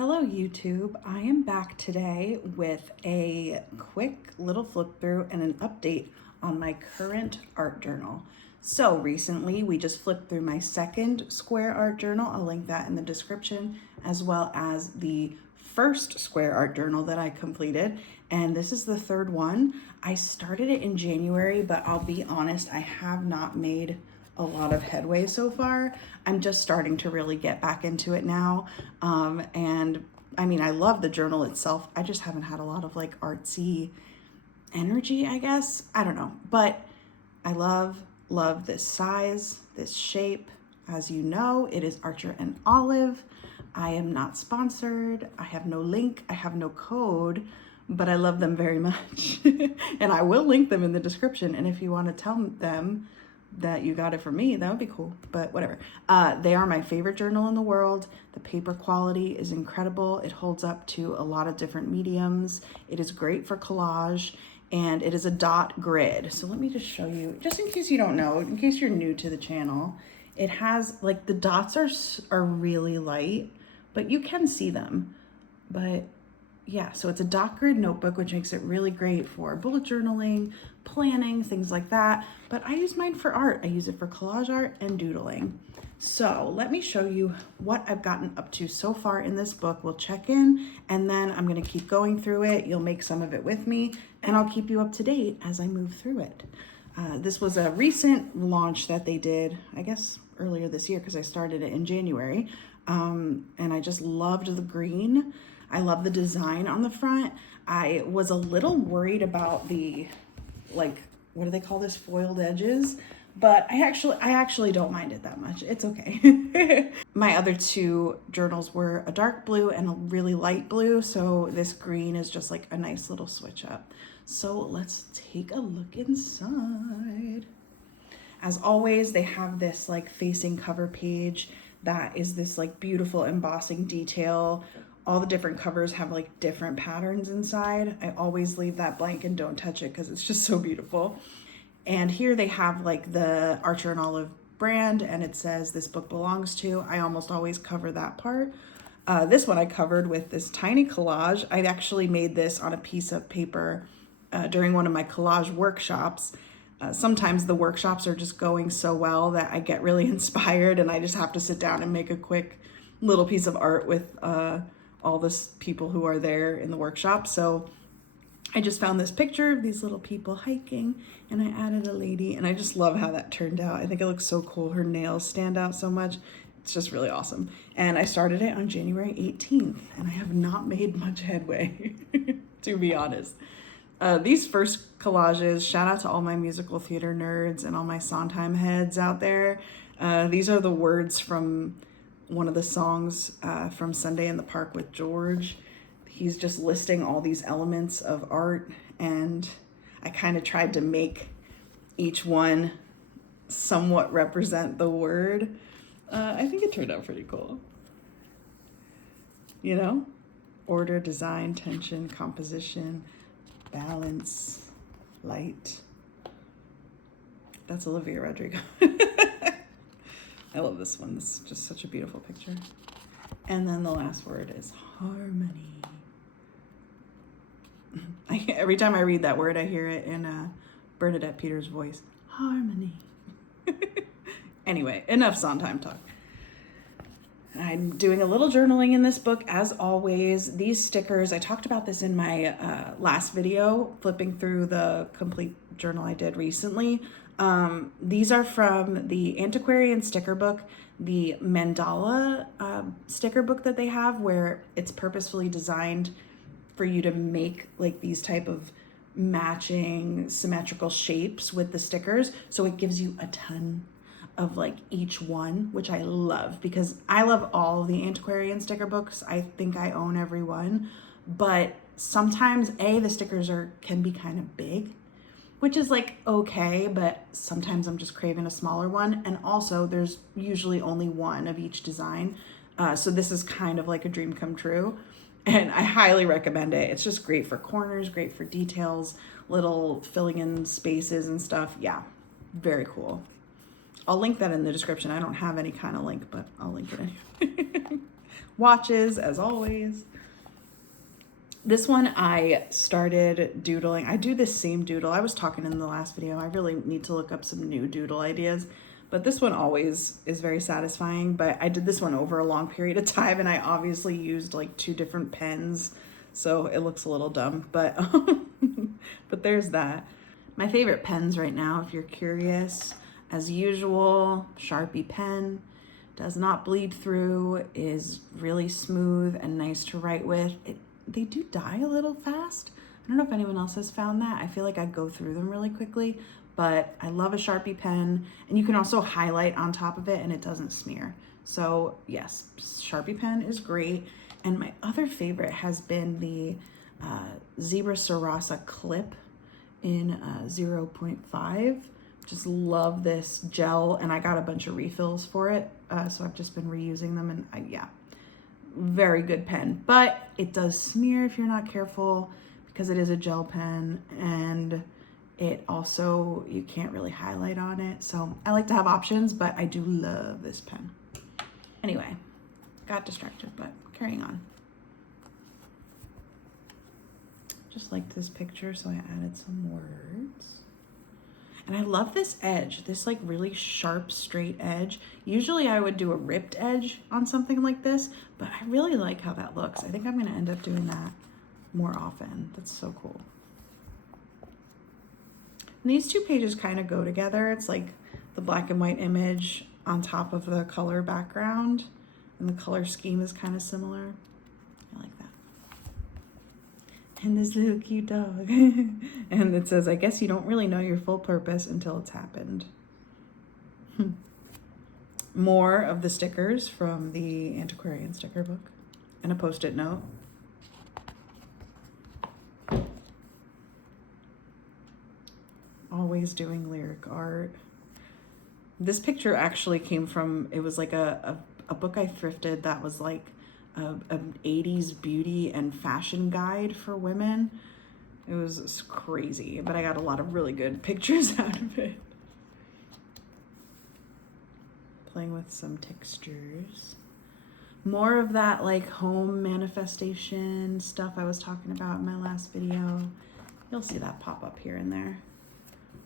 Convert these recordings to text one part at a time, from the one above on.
Hello YouTube, I am back today with a quick little flip through and an update on my current art journal. So recently we just flipped through my second square art journal. I'll link that in the description, as well as the first square art journal that I completed. And this is the third one. I started it in January, but I'll be honest, I have not made a lot of headway so far. I'm just starting to really get back into it now. And I mean, I love the journal itself. I just haven't had a lot of like artsy energy, I guess. I don't know, but I love this size, this shape. As you know, it is Archer and Olive. I am not sponsored. I have no link. I have no code, but I love them very much. And I will link them in the description. And if you want to tell them that you got it from me, that would be cool, but whatever. They are my favorite journal in the world. The paper quality is incredible. It holds up to a lot of different mediums. It is great for collage, and it is a dot grid. So let me just show you, just in case you don't know, in case you're new to the channel, it has like the dots are really light, but you can see them. But yeah, so it's a dot grid notebook, which makes it really great for bullet journaling, planning, things like that. But I use mine for art. I use it for collage art and doodling. So let me show you what I've gotten up to so far in this book. We'll check in, and then I'm gonna keep going through it. You'll make some of it with me, and I'll keep you up to date as I move through it. This was a recent launch that they did, I guess, earlier this year, because I started it in January. And I just loved the green. I love the design on the front. I was a little worried about the, like, what do they call this, foiled edges? But I actually don't mind it that much. It's okay. My other two journals were a dark blue and a really light blue. So this green is just like a nice little switch up. So let's take a look inside. As always, they have this like facing cover page that is this like beautiful embossing detail. All the different covers have like different patterns inside. I always leave that blank and don't touch it because it's just so beautiful. And here they have like the Archer and Olive brand, and it says this book belongs to. I almost always cover that part. This one I covered with this tiny collage. I actually made this on a piece of paper during one of my collage workshops. Sometimes the workshops are just going so well that I get really inspired and I just have to sit down and make a quick little piece of art with all the people who are there in the workshop. So I just found this picture of these little people hiking, and I added a lady, and I just love how that turned out. I think it looks so cool. Her nails stand out so much. It's just really awesome. And I started it on January 18th, and I have not made much headway, to be honest. These first collages, shout out to all my musical theater nerds and all my Sondheim heads out there. These are the words from one of the songs from Sunday in the Park with George. He's just listing all these elements of art, and I kind of tried to make each one somewhat represent the word. I think it turned out pretty cool. You know, order, design, tension, composition, balance, light. That's Olivia Rodrigo. I love this one. This is just such a beautiful picture. And then the last word is harmony. Every time I read that word, I hear it in Bernadette Peters' voice. Harmony. Anyway, enough Sondheim talk. I'm doing a little journaling in this book, as always. These stickers, I talked about this in my last video, flipping through the complete journal I did recently. These are from the Antiquarian sticker book, the mandala sticker book that they have, where it's purposefully designed for you to make like these type of matching symmetrical shapes with the stickers. So it gives you a ton of like each one, which I love because I love all the Antiquarian sticker books. I think I own every one, but sometimes the stickers can be kind of big, which is like okay, but sometimes I'm just craving a smaller one. And also there's usually only one of each design. So this is kind of like a dream come true. And I highly recommend it. It's just great for corners, great for details, little filling in spaces and stuff. Yeah, very cool. I'll link that in the description. I don't have any kind of link, but I'll link it anyway. watches, as always. This one I started doodling. I do this same doodle. I was talking in the last video. I really need to look up some new doodle ideas. But this one always is very satisfying. But I did this one over a long period of time, and I obviously used like 2 different pens. So it looks a little dumb, but, but there's that. My favorite pens right now, if you're curious, as usual, Sharpie pen. Does not bleed through, is really smooth and nice to write with. They do die a little fast. I don't know if anyone else has found that. I feel like I go through them really quickly, but I love a Sharpie pen, and you can also highlight on top of it and it doesn't smear. So yes, Sharpie pen is great. And my other favorite has been the Zebra Sarasa clip in 0.5. Just love this gel, and I got a bunch of refills for it, so I've just been reusing them, and yeah, very good pen. But it does smear if you're not careful, because it is a gel pen, and it also, you can't really highlight on it. So I like to have options, but I do love this pen. Anyway, got distracted, but carrying on. Just liked this picture, so I added some words. And I love this edge, this like really sharp, straight edge. Usually I would do a ripped edge on something like this, but I really like how that looks. I think I'm gonna end up doing that more often. That's so cool. And these 2 pages kind of go together. It's like the black and white image on top of the color background, and the color scheme is kind of similar. I like that. And this little cute dog. And it says, I guess you don't really know your full purpose until it's happened. More of the stickers from the Antiquarian sticker book, and a post-it note. Always doing lyric art. This picture actually came from, it was like a book I thrifted that was like an 80s beauty and fashion guide for women. It was crazy, but I got a lot of really good pictures out of it. Playing with some textures. More of that like home manifestation stuff I was talking about in my last video. You'll see that pop up here and there.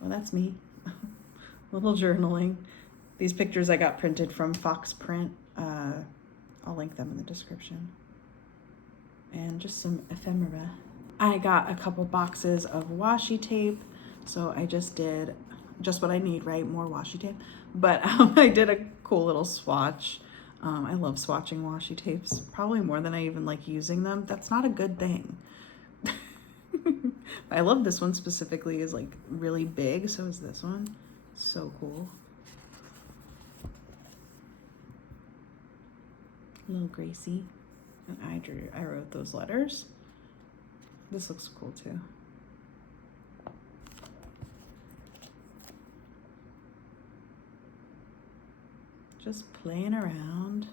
Well, that's me. Little journaling. These pictures I got printed from Fox Print. I'll link them in the description. And just some ephemera. I got a couple boxes of washi tape. So I just did just what I need, right? More washi tape. But I did a cool little swatch. I love swatching washi tapes, probably more than I even like using them. That's not a good thing. I love this one specifically, is like really big. So is this one. So cool. Little Gracie. And I wrote those letters. This looks cool too. Just playing around.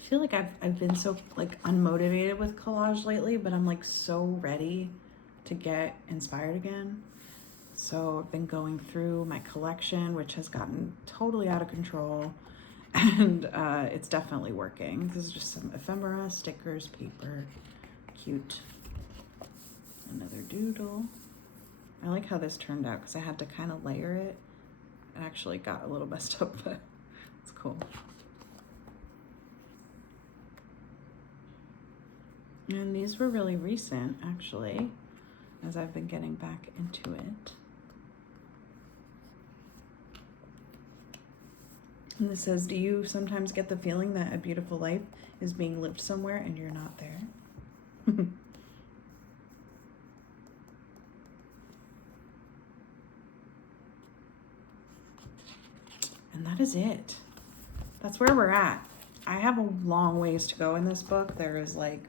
I feel like I've been so like unmotivated with collage lately, but I'm like so ready to get inspired again. So I've been going through my collection, which has gotten totally out of control, and it's definitely working. This is just some ephemera, stickers, paper, cute. Another doodle. I like how this turned out because I had to kind of layer it. It actually got a little messed up, but it's cool. And these were really recent, actually, as I've been getting back into it. And this says, do you sometimes get the feeling that a beautiful life is being lived somewhere and you're not there? And that is it. That's where we're at. I have a long ways to go in this book. There is like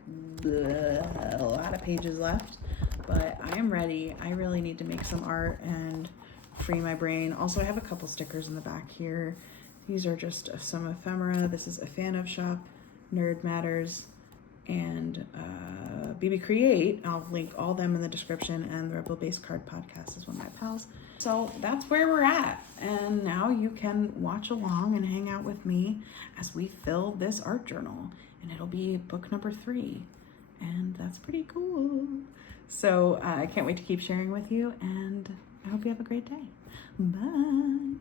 a lot of pages left, but I am ready. I really need to make some art and free my brain. Also, I have a couple stickers in the back here. These are just some ephemera. This is a fan of shop, Nerd Matters, and BB Create. I'll link all them in the description, and the Rebel Base Card Podcast is one of my pals. So that's where we're at. And now you can watch along and hang out with me as we fill this art journal. And it'll be book number 3. And that's pretty cool. So I can't wait to keep sharing with you, and I hope you have a great day. Bye.